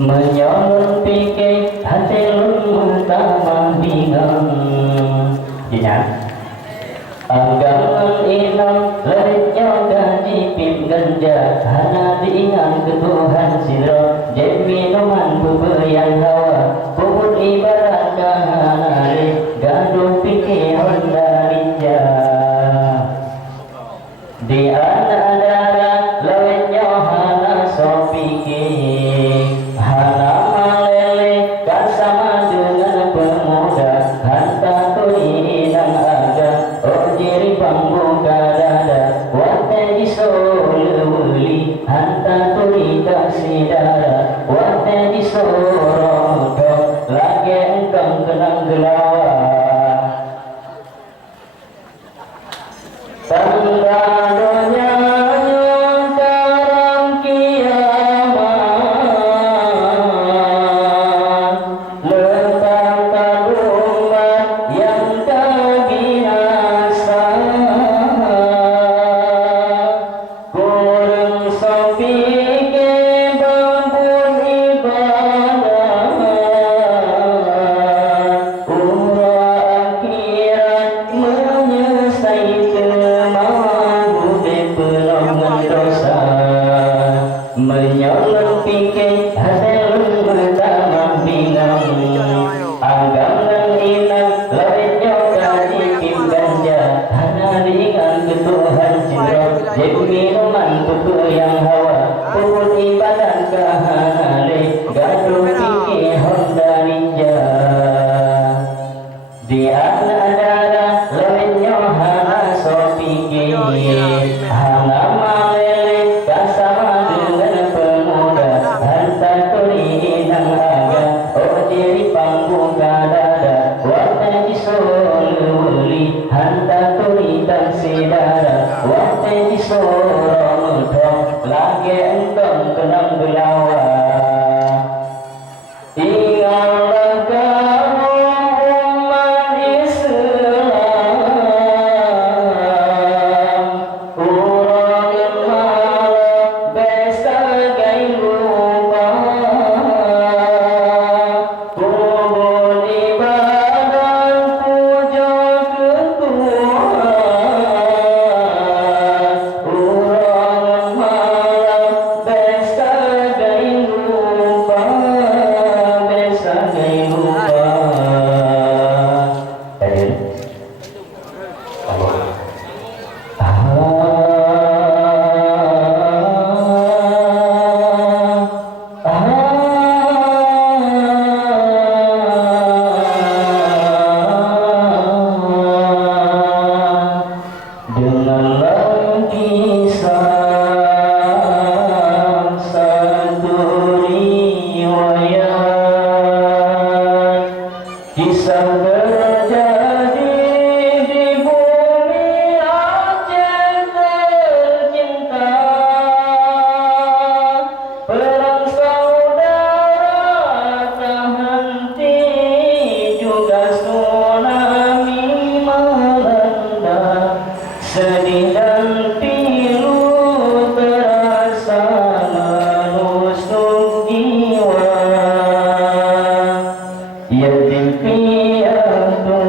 menyolat pikir hati lung utama bingung jenang agama inam leriknya gaji pip ganja hana diingat ketuhan sidro jem minuman beberyang hawa puput ibarat kahanare gaduh pikir honda ninja di anak dara lewetnya hana so pikir hana malele kasama dengan pemuda hanta turi dan aga ojeri pambuka dada wate disolewuli hanta turi tak sidara wate disorodo lagi engkang kenang gelawa tanda dunia nyongkarang kiamat lentang taluman yang kabinasa kurang sopi ke bambun ibadah umrah akhirat menyesai menyolat pikir hasil pertama bingung anggap dan inang lewetnya gaji pip ganja hana diingat ketuhan cindro jem minuman tuku yang hawa puput ibadat kahanale gaduh pikir honda ninja di anak dara lewetnya hana so pikir hana malele kasama dengan pemuda hanta turi dan aga ojeri pambuka dada wate disolewuli hanta turi dan sidara wate disorodo lagi engkang kenang belawa ingatlah kamu umat Islam urang malam besagai lupa kubur ibadah puja ketuhan urang malam besagai lupa besagai lupa hadir dengan kisah satu riwayat kisah terjadi di bumi Aceh tercinta perang saudara tak henti juga tsunami melanda sedih dan pilu terasa menusuk jiwa yatim piatu